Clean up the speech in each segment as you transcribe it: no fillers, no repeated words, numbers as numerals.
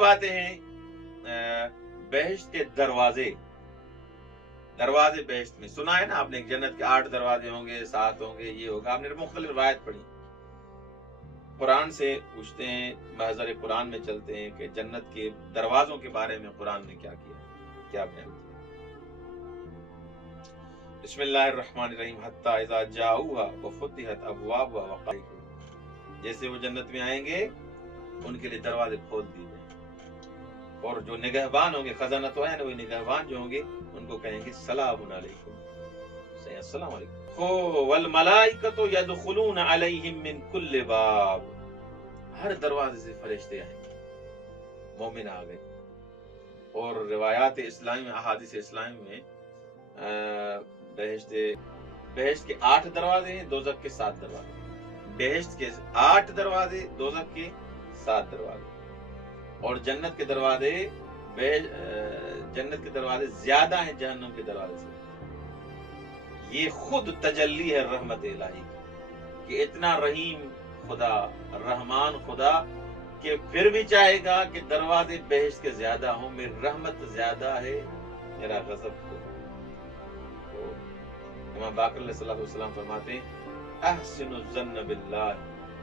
اب آتے ہیں بہشت کے دروازے بہشت میں سنا ہے نا آپ نے، جنت کے 8 دروازے ہوں گے، 7 ہوں گے، یہ ہوگا، آپ نے مختلف روایت پڑھی. قرآن سے پوچھتے ہیں، محضر قرآن میں چلتے ہیں کہ جنت کے دروازوں کے بارے میں قرآن نے کیا کیا، کیا بیان کیا. بسم اللہ الرحمن الرحیم. حتی اذا جاؤها وفتحت ابوابها وقال، جیسے وہ جنت میں آئیں گے ان کے لیے دروازے کھول دیے جائیں، اور جو نگہبان ہوں گے، خزانہ تو ہے نا، وہ نگہبان جو ہوں گے ان کو کہیں گے سلام علیکم، السلام علیکم. والملائکۃ یدخلون علیہم من کل باب، ہر دروازے سے فرشتے آئیں گے، مومن آ گئے. اور روایات اسلامی میں، احادیث اسلامی میں بہشت کے 8 دروازے ہیں، دوزخ کے 7 دروازے. بہشت کے 8 دروازے، دوزخ کے 7 دروازے. اور جنت کے دروازے زیادہ ہیں جہنم کے دروازے سے. یہ خود تجلی ہے رحمت الہی کی، کہ اتنا رحیم خدا، رحمان خدا، کہ پھر بھی چاہے گا کہ دروازے بہشت کے زیادہ ہوں. میری رحمت زیادہ ہے، میرا غضب کو. تو امام باقر علیہ الصلوۃ والسلام فرماتے ہیں احسن الظن باللہ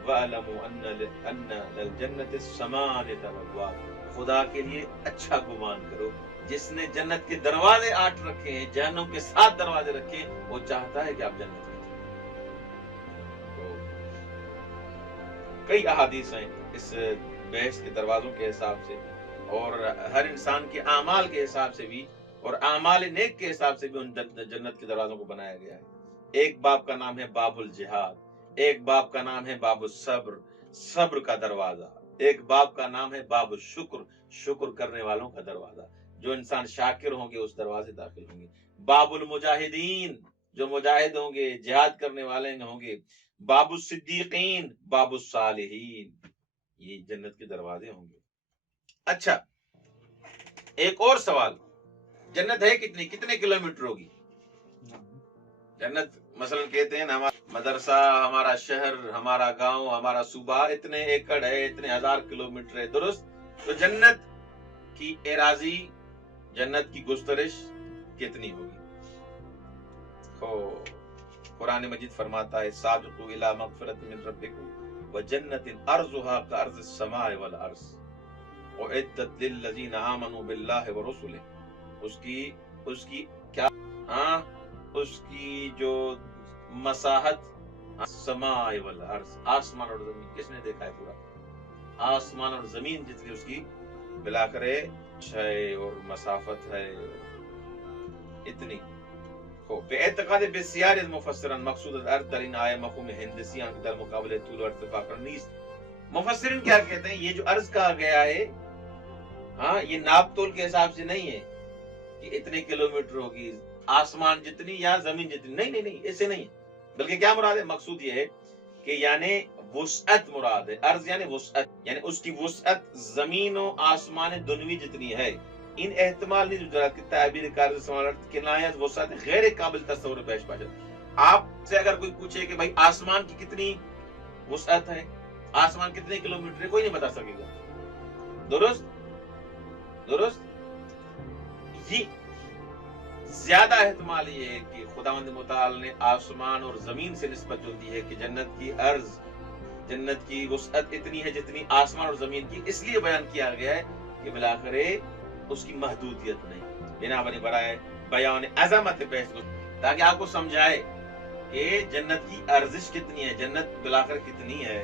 وَاعْلَمُوا أَنَّ لِلْجَنَّةِ ثَمَانِيَةَ أَبْوَابٍ، خدا کے لیے اچھا گمان کرو. جس نے جنت کے دروازے 8 رکھے ہیں، جہنم کے 7 دروازے رکھے ہیں، وہ چاہتا ہے کہ آپ جنت میں جائیں. تو کئی احادیث ہیں اس بہشت کے دروازوں کے حساب سے، اور ہر انسان کے اعمال کے حساب سے بھی، اور اعمال نیک کے حساب سے بھی ان جنت کے دروازوں کو بنایا گیا ہے. ایک باب کا نام ہے باب الجہاد، ایک باب کا نام ہے باب الصبر، صبر کا دروازہ. ایک باب کا نام ہے باب الشکر، شکر کرنے والوں کا دروازہ. جو انسان شاکر ہوں گے اس دروازے داخل ہوں گے. باب المجاہدین، جو مجاہد ہوں گے، جہاد کرنے والے ہوں گے. باب الصدیقین، باب الصالحین، یہ جنت کے دروازے ہوں گے. اچھا، ایک اور سوال، جنت ہے کتنے کلومیٹر ہوگی جنت؟ مثلا کہتے ہیں نا ہمارا مدرسہ، ہمارا شہر، ہمارا گاؤں، ہمارا صوبہ اتنے ایکڑ ہے، اتنے 1000 کلومیٹر ہے، درست؟ تو جنت کی اراضی، جنت کی گسترش کتنی ہوگی؟ قرآن مجید فرماتا ہے سابقوا الی مغفرۃ من ربکم وجنۃ ارضها کارض السماء والارض اعدت للذین آمنوا باللہ ورسلہ. اس کی کیا، اس کی جو مساحت، سماء والارض، آسمان اور زمین. کس نے دیکھا ہے پورا آسمان اور زمین جتنی اس کی ملا کر ہے اور مسافت ہے، اتنی. بے اعتقاد بسیار مفسران مقصود الارض ترین آئے مفہوم ہندسیاں در مقابل طول و ارتفاع کرنیس. مفسرین کیا کہتے ہیں؟ یہ جو عرض کہا گیا ہے، یہ ناپ تول کے حساب سے نہیں ہے کہ اتنے کلومیٹر ہوگی، آسمان جتنی یا زمین جتنی، نہیں، ایسے نہیں. بلکہ کیا مراد ہے؟ مقصود یہ ہے کہ یعنی وسعت مراد ہے. عرض یعنی وسعت، یعنی اس کی وسعت زمین و آسمان دنوی جتنی ہے. ان احتمال نہیں جو کی تعبیر کارز سمالت کنایت وسعت غیر قابل تصور پیش پاجت. آپ سے اگر کوئی پوچھے کہ بھائی آسمان کی کتنی وسعت ہے، آسمان کتنے کلومیٹر ہے، کوئی نہیں بتا سکے گا. درست. یہ زیادہ احتمال یہ ہے کہ خداوند متعال نے آسمان اور زمین سے نسبت جو دی ہے کہ جنت کی عرض، جنت کی وسعت اتنی ہے جتنی آسمان اور زمین کی، اس لیے بیان کیا گیا ہے کہ بالآخر اس کی محدودیت نہیں. بنا بنی برائے بیان عظمت بہشت، تاکہ آپ کو سمجھائے کہ جنت کی ارزش کتنی ہے، جنت بالآخر کتنی ہے.